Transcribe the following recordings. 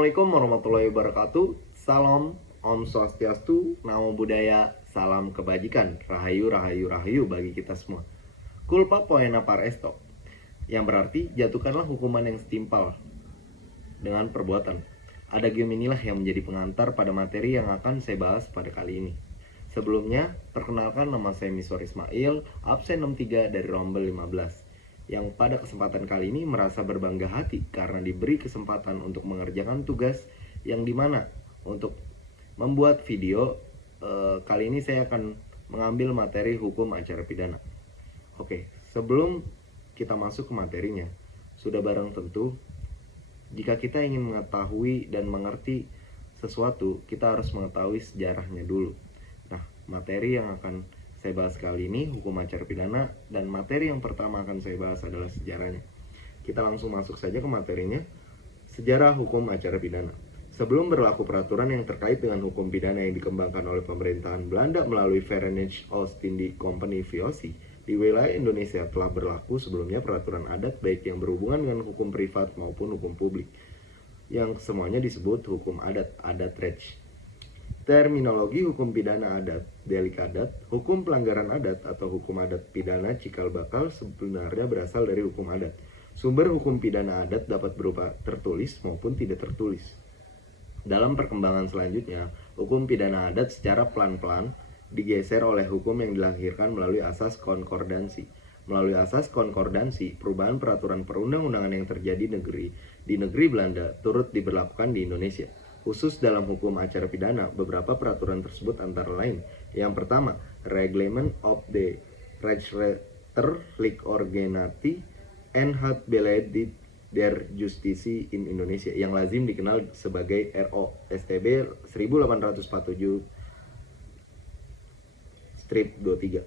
Assalamualaikum warahmatullahi wabarakatuh. Salam Om Swastiastu, Namo Buddhaya, salam kebajikan, Rahayu, Rahayu, Rahayu bagi kita semua. Culpa poena par esto, yang berarti jatuhkanlah hukuman yang setimpal dengan perbuatan. Adagium inilah yang menjadi pengantar pada materi yang akan saya bahas pada kali ini. Sebelumnya, perkenalkan nama saya Miswar Ismail, absen 63 dari Rombel 15. Yang pada kesempatan kali ini merasa berbangga hati karena diberi kesempatan untuk mengerjakan tugas yang dimana untuk membuat video. Kali ini saya akan mengambil materi hukum acara pidana. Oke, sebelum kita masuk ke materinya, sudah barang tentu jika kita ingin mengetahui dan mengerti sesuatu, kita harus mengetahui sejarahnya dulu. Nah, materi yang akan saya bahas kali ini hukum acara pidana, dan materi yang pertama akan saya bahas adalah sejarahnya. Kita langsung masuk saja ke materinya. Sejarah hukum acara pidana. Sebelum berlaku peraturan yang terkait dengan hukum pidana yang dikembangkan oleh pemerintahan Belanda melalui Verenigde Oost-Indie Company VOC, di wilayah Indonesia telah berlaku sebelumnya peraturan adat baik yang berhubungan dengan hukum privat maupun hukum publik, yang semuanya disebut hukum adat, adat-recht. Terminologi hukum pidana adat, delik adat, hukum pelanggaran adat atau hukum adat pidana cikal bakal sebenarnya berasal dari hukum adat. Sumber hukum pidana adat dapat berupa tertulis maupun tidak tertulis. Dalam perkembangan selanjutnya, hukum pidana adat secara pelan-pelan digeser oleh hukum yang dilahirkan melalui asas konkordansi. Melalui asas konkordansi, perubahan peraturan perundang-undangan yang terjadi di negeri Belanda turut diberlakukan di Indonesia. Khusus dalam hukum acara pidana, beberapa peraturan tersebut antara lain. Yang pertama, Reglement of the Rechtsrechterlijke Organisatie en het Beleid der Justitie in Indonesia, yang lazim dikenal sebagai RO STB 1847/23.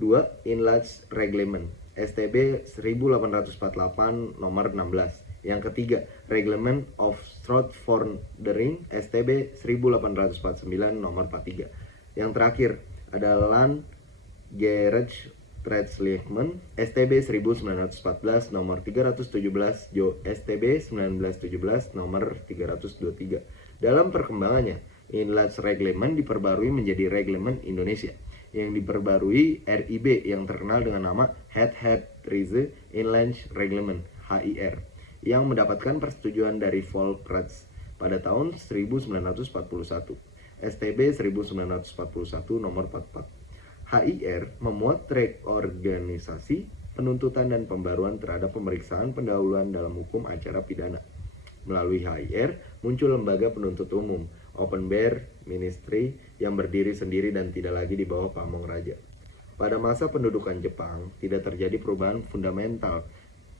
2. Inlandsreglement STB 1848 nomor 16. Yang ketiga, Reglement of Strootvordeling STB 1849 nomor 43. Yang terakhir adalah Landgerechtsrechtsreglement STB 1914 nomor 317 Jo STB 1917 nomor 323. Dalam perkembangannya, Inlandsreglement diperbarui menjadi Reglement Indonesia yang diperbarui RIB yang terkenal dengan nama Het-Reise Inlandsreglement HIR, yang mendapatkan persetujuan dari Volksraad pada tahun 1941, STB 1941 nomor 44. HIR memuat reorganisasi, penuntutan dan pembaruan terhadap pemeriksaan pendahuluan dalam hukum acara pidana. Melalui HIR muncul lembaga penuntut umum, Open Bar Ministry, yang berdiri sendiri dan tidak lagi di bawah pamong raja. Pada masa pendudukan Jepang, tidak terjadi perubahan fundamental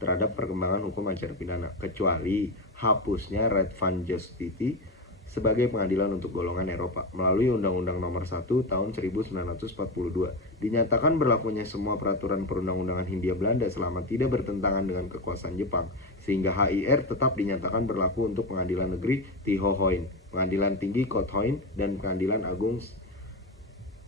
terhadap perkembangan hukum acara pidana, kecuali hapusnya Raad van Justitie sebagai pengadilan untuk golongan Eropa melalui Undang-Undang Nomor 1 Tahun 1942. Dinyatakan berlakunya semua peraturan perundang-undangan Hindia Belanda selama tidak bertentangan dengan kekuasaan Jepang, sehingga HIR tetap dinyatakan berlaku untuk Pengadilan Negeri Tihohoin, Pengadilan Tinggi Kothoin, dan Pengadilan Agung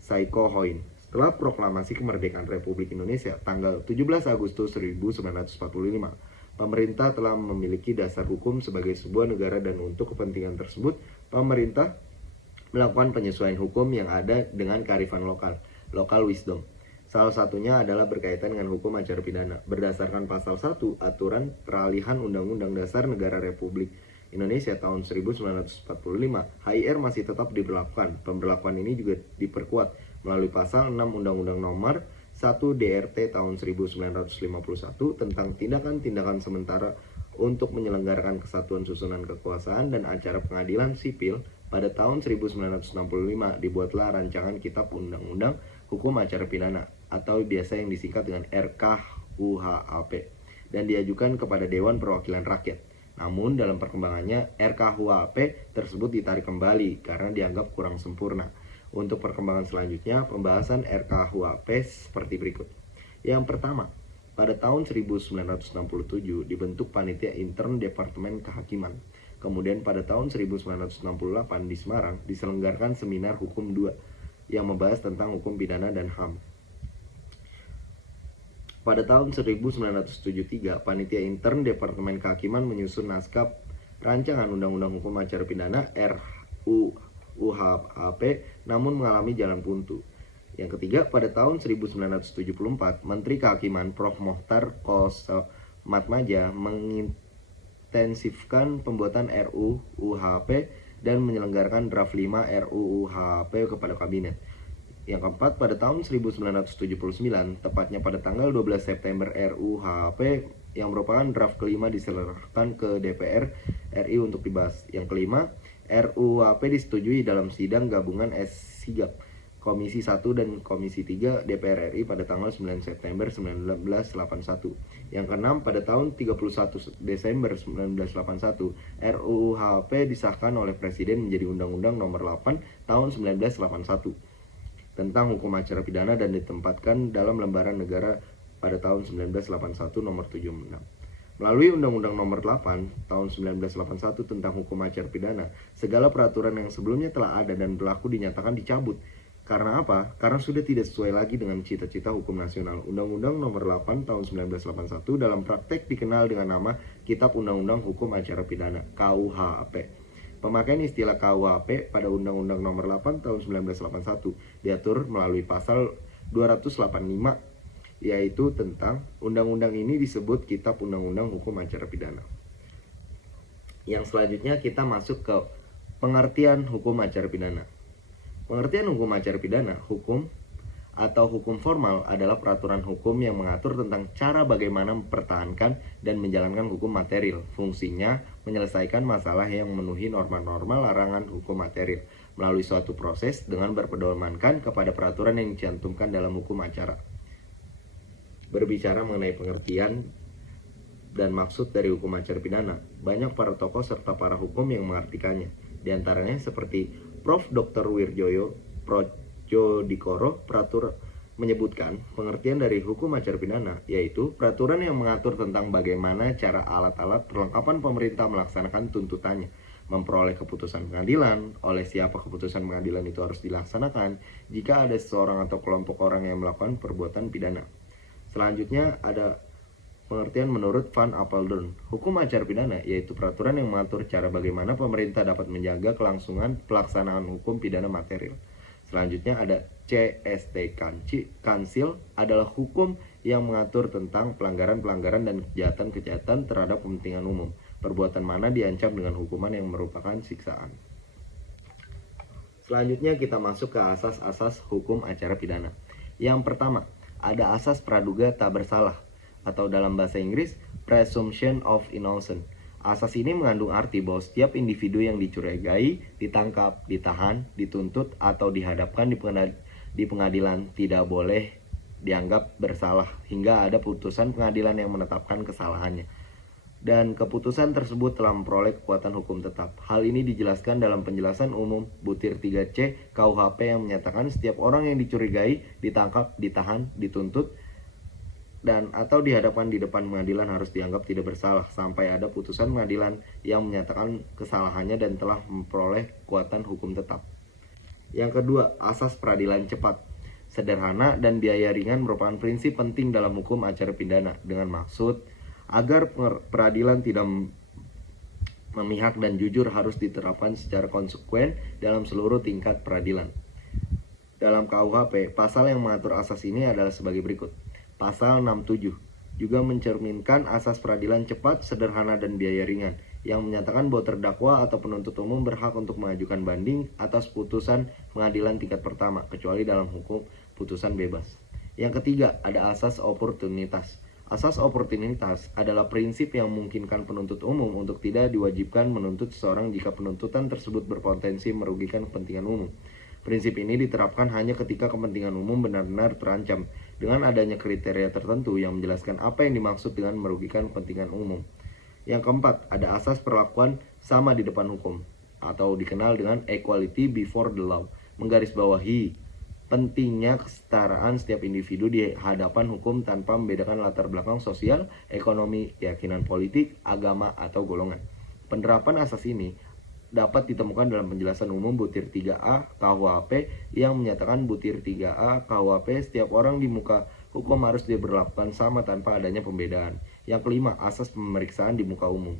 Saikohoin. Setelah proklamasi kemerdekaan Republik Indonesia tanggal 17 Agustus 1945, pemerintah telah memiliki dasar hukum sebagai sebuah negara, dan untuk kepentingan tersebut, pemerintah melakukan penyesuaian hukum yang ada dengan kearifan lokal, local wisdom. Salah satunya adalah berkaitan dengan hukum acara pidana. Berdasarkan pasal 1 Aturan Peralihan Undang-Undang Dasar Negara Republik Indonesia tahun 1945, HIR masih tetap diberlakukan. Pemberlakuan ini juga diperkuat melalui pasal 6 Undang-Undang Nomor 1 DRT tahun 1951 tentang tindakan-tindakan sementara untuk menyelenggarakan kesatuan susunan kekuasaan dan acara pengadilan sipil. Pada tahun 1965 dibuatlah rancangan Kitab Undang-Undang Hukum Acara Pidana atau biasa yang disingkat dengan RKUHP dan diajukan kepada Dewan Perwakilan Rakyat. Namun dalam perkembangannya RKUHP tersebut ditarik kembali karena dianggap kurang sempurna. Untuk perkembangan selanjutnya, pembahasan RKUHP seperti berikut. Yang pertama, pada tahun 1967 dibentuk Panitia Intern Departemen Kehakiman. Kemudian pada tahun 1968 di Semarang diselenggarakan Seminar Hukum 2 yang membahas tentang hukum pidana dan HAM. Pada tahun 1973, Panitia Intern Departemen Kehakiman menyusun naskah rancangan Undang-Undang Hukum Acara Pidana RUUHP namun mengalami jalan buntu. Yang ketiga, pada tahun 1974, Menteri Kehakiman Prof. Mokhtar Kosomatmadja mengintensifkan pembuatan RUUHP dan menyelenggarakan draft 5 RUUHP kepada Kabinet. Yang keempat, pada tahun 1979, tepatnya pada tanggal 12 September RUUHP yang merupakan draft kelima diserahkan ke DPR RI untuk dibahas. Yang kelima, RUUHP disetujui dalam sidang gabungan S-Sigap Komisi 1 dan Komisi 3 DPR RI pada tanggal 9 September 1981. Yang keenam, pada tahun 31 Desember 1981, RUUHP disahkan oleh Presiden menjadi Undang-Undang Nomor 8 Tahun 1981 tentang hukum acara pidana dan ditempatkan dalam lembaran negara pada tahun 1981 Nomor 76. Melalui Undang-Undang Nomor 8 Tahun 1981 tentang hukum acara pidana, segala peraturan yang sebelumnya telah ada dan berlaku dinyatakan dicabut. Karena apa? Karena sudah tidak sesuai lagi dengan cita-cita hukum nasional. Undang-Undang Nomor 8 Tahun 1981 dalam praktek dikenal dengan nama Kitab Undang-Undang Hukum Acara Pidana (KUHP). Pemakaian istilah KUHP pada Undang-Undang Nomor 8 Tahun 1981 diatur melalui pasal 285, yaitu tentang undang-undang ini disebut Kitab Undang-Undang Hukum Acara Pidana. Yang selanjutnya kita masuk ke pengertian hukum acara pidana. Pengertian hukum acara pidana, hukum atau hukum formal adalah peraturan hukum yang mengatur tentang cara bagaimana mempertahankan dan menjalankan hukum material. Fungsinya menyelesaikan masalah yang memenuhi norma-norma larangan hukum material melalui suatu proses dengan berpedomankan kepada peraturan yang dicantumkan dalam hukum acara. Berbicara mengenai pengertian dan maksud dari hukum acara pidana, banyak para tokoh serta para hukum yang mengartikannya. Di antaranya seperti Prof. Dr. Wirjoyo Projodikoro Pratur menyebutkan pengertian dari hukum acara pidana yaitu peraturan yang mengatur tentang bagaimana cara alat-alat perlengkapan pemerintah melaksanakan tuntutannya, memperoleh keputusan pengadilan, oleh siapa keputusan pengadilan itu harus dilaksanakan jika ada seseorang atau kelompok orang yang melakukan perbuatan pidana. Selanjutnya ada pengertian menurut Van Apeldoorn. Hukum acara pidana yaitu peraturan yang mengatur cara bagaimana pemerintah dapat menjaga kelangsungan pelaksanaan hukum pidana material. Selanjutnya ada CST Kansil adalah hukum yang mengatur tentang pelanggaran-pelanggaran dan kejahatan-kejahatan terhadap kepentingan umum. Perbuatan mana diancam dengan hukuman yang merupakan siksaan. Selanjutnya kita masuk ke asas-asas hukum acara pidana. Yang pertama, ada asas praduga tak bersalah, atau dalam bahasa Inggris, presumption of innocence. Asas ini mengandung arti bahwa setiap individu yang dicurigai, ditangkap, ditahan, dituntut, atau dihadapkan di pengadilan tidak boleh dianggap bersalah hingga ada putusan pengadilan yang menetapkan kesalahannya. Dan keputusan tersebut telah memperoleh kekuatan hukum tetap. Hal ini dijelaskan dalam penjelasan umum butir 3C KUHP yang menyatakan setiap orang yang dicurigai, ditangkap, ditahan, dituntut, dan atau dihadapkan di depan pengadilan harus dianggap tidak bersalah sampai ada putusan pengadilan yang menyatakan kesalahannya dan telah memperoleh kekuatan hukum tetap. Yang kedua, asas peradilan cepat, sederhana, dan biaya ringan merupakan prinsip penting dalam hukum acara pidana dengan maksud agar peradilan tidak memihak dan jujur harus diterapkan secara konsekuen dalam seluruh tingkat peradilan. Dalam KUHP, pasal yang mengatur asas ini adalah sebagai berikut. Pasal 67 juga mencerminkan asas peradilan cepat, sederhana, dan biaya ringan yang menyatakan bahwa terdakwa atau penuntut umum berhak untuk mengajukan banding atas putusan pengadilan tingkat pertama kecuali dalam hukum putusan bebas. Yang ketiga, ada asas oportunitas. Asas oportunitas adalah prinsip yang memungkinkan penuntut umum untuk tidak diwajibkan menuntut seseorang jika penuntutan tersebut berpotensi merugikan kepentingan umum. Prinsip ini diterapkan hanya ketika kepentingan umum benar-benar terancam dengan adanya kriteria tertentu yang menjelaskan apa yang dimaksud dengan merugikan kepentingan umum. Yang keempat, ada asas perlakuan sama di depan hukum atau dikenal dengan equality before the law, menggarisbawahi pentingnya kesetaraan setiap individu di hadapan hukum tanpa membedakan latar belakang sosial, ekonomi, keyakinan politik, agama, atau golongan. Penerapan asas ini dapat ditemukan dalam penjelasan umum butir 3A KUHP yang menyatakan butir 3A KUHP setiap orang di muka hukum harus diberlakukan sama tanpa adanya pembedaan. Yang kelima, asas pemeriksaan di muka umum.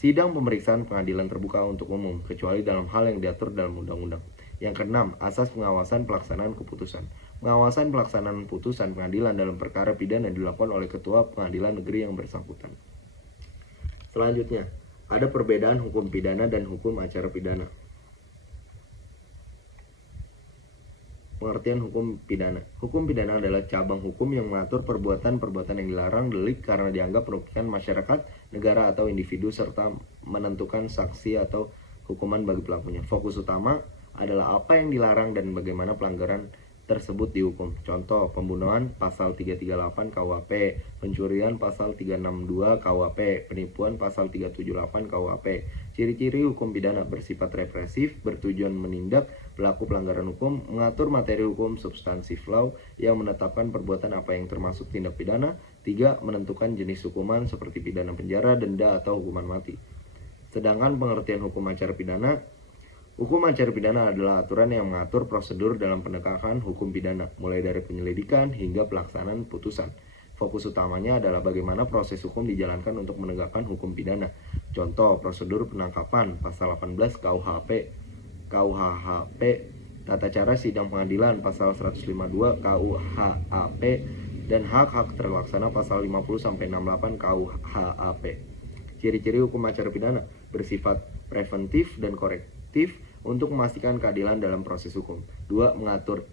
Sidang pemeriksaan pengadilan terbuka untuk umum, kecuali dalam hal yang diatur dalam undang-undang. Yang keenam, asas pengawasan pelaksanaan keputusan. Pengawasan pelaksanaan putusan pengadilan dalam perkara pidana dilakukan oleh Ketua Pengadilan Negeri yang bersangkutan. Selanjutnya, ada perbedaan hukum pidana dan hukum acara pidana. Pengertian hukum pidana. Hukum pidana adalah cabang hukum yang mengatur perbuatan-perbuatan yang dilarang, delik karena dianggap merugikan masyarakat, negara atau individu, serta menentukan sanksi atau hukuman bagi pelakunya. Fokus utama adalah apa yang dilarang dan bagaimana pelanggaran tersebut dihukum. Contoh, pembunuhan pasal 338 KUHP, pencurian pasal 362 KUHP, penipuan pasal 378 KUHP. Ciri-ciri hukum pidana: bersifat represif, bertujuan menindak pelaku pelanggaran hukum, mengatur materi hukum substantif law yang menetapkan perbuatan apa yang termasuk tindak pidana. 3. Menentukan jenis hukuman seperti pidana penjara, denda, atau hukuman mati. Sedangkan pengertian hukum acara pidana: hukum acara pidana adalah aturan yang mengatur prosedur dalam penegakan hukum pidana, mulai dari penyelidikan hingga pelaksanaan putusan. Fokus utamanya adalah bagaimana proses hukum dijalankan untuk menegakkan hukum pidana. Contoh, prosedur penangkapan pasal 18 KUHP, tata cara sidang pengadilan pasal 152 KUHAP, dan hak-hak terlaksana pasal 50-68 KUHAP. Ciri-ciri hukum acara pidana: bersifat preventif dan korektif untuk memastikan keadilan dalam proses hukum. 2. Mengatur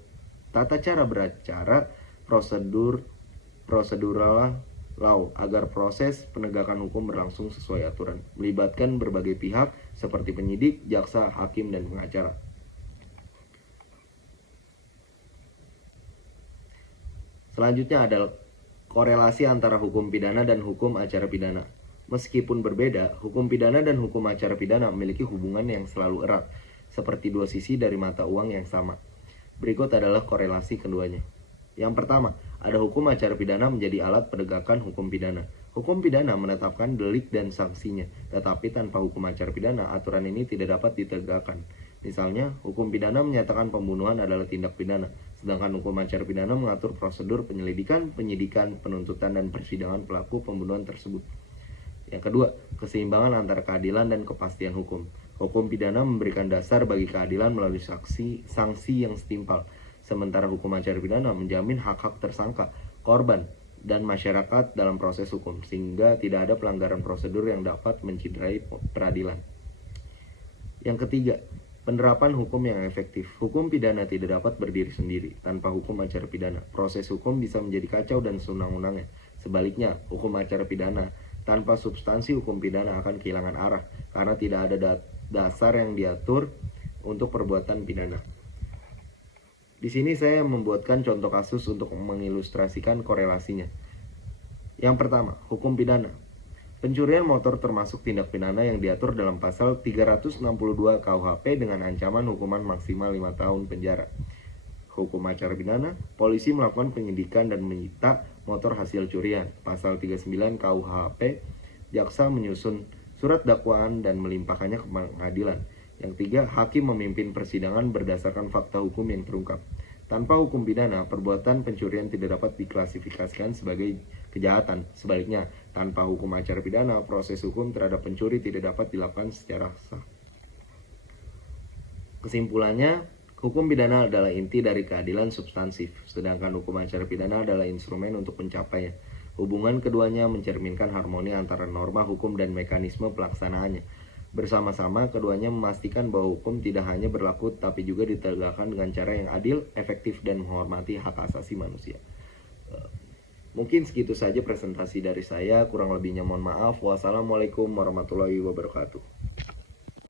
tata cara beracara, prosedural law agar proses penegakan hukum berlangsung sesuai aturan, melibatkan berbagai pihak seperti penyidik, jaksa, hakim, dan pengacara. Selanjutnya adalah korelasi antara hukum pidana dan hukum acara pidana. Meskipun berbeda, hukum pidana dan hukum acara pidana memiliki hubungan yang selalu erat, seperti dua sisi dari mata uang yang sama. Berikut adalah korelasi keduanya. Yang pertama, ada hukum acara pidana menjadi alat penegakan hukum pidana. Hukum pidana menetapkan delik dan sanksinya, tetapi tanpa hukum acara pidana, aturan ini tidak dapat ditegakkan. Misalnya, hukum pidana menyatakan pembunuhan adalah tindak pidana, sedangkan hukum acara pidana mengatur prosedur penyelidikan, penyidikan, penuntutan, dan persidangan pelaku pembunuhan tersebut. Yang kedua, keseimbangan antara keadilan dan kepastian hukum. Hukum pidana memberikan dasar bagi keadilan melalui sanksi yang setimpal, sementara hukum acara pidana menjamin hak-hak tersangka, korban, dan masyarakat dalam proses hukum, sehingga tidak ada pelanggaran prosedur yang dapat menciderai peradilan. Yang ketiga, penerapan hukum yang efektif. Hukum pidana tidak dapat berdiri sendiri tanpa hukum acara pidana. Proses hukum bisa menjadi kacau dan seunang-unangnya. Sebaliknya, hukum acara pidana tanpa substansi hukum pidana akan kehilangan arah karena tidak ada dasar yang diatur untuk perbuatan pidana. Di sini saya membuatkan contoh kasus untuk mengilustrasikan korelasinya. Yang pertama, hukum pidana. Pencurian motor termasuk tindak pidana yang diatur dalam pasal 362 KUHP dengan ancaman hukuman maksimal 5 tahun penjara. Hukum acara pidana, polisi melakukan penyidikan dan menyita motor hasil curian. Pasal 39 KUHP, jaksa menyusun surat dakwaan dan melimpahkannya ke pengadilan. Yang tiga, hakim memimpin persidangan berdasarkan fakta hukum yang terungkap. Tanpa hukum pidana, perbuatan pencurian tidak dapat diklasifikasikan sebagai kejahatan. Sebaliknya, tanpa hukum acara pidana, proses hukum terhadap pencuri tidak dapat dilakukan secara sah. Kesimpulannya, hukum pidana adalah inti dari keadilan substansif, sedangkan hukum acara pidana adalah instrumen untuk mencapainya. Hubungan keduanya mencerminkan harmoni antara norma hukum dan mekanisme pelaksanaannya. Bersama-sama, keduanya memastikan bahwa hukum tidak hanya berlaku, tapi juga ditegakkan dengan cara yang adil, efektif, dan menghormati hak asasi manusia. Mungkin segitu saja presentasi dari saya, kurang lebihnya mohon maaf. Wassalamualaikum warahmatullahi wabarakatuh.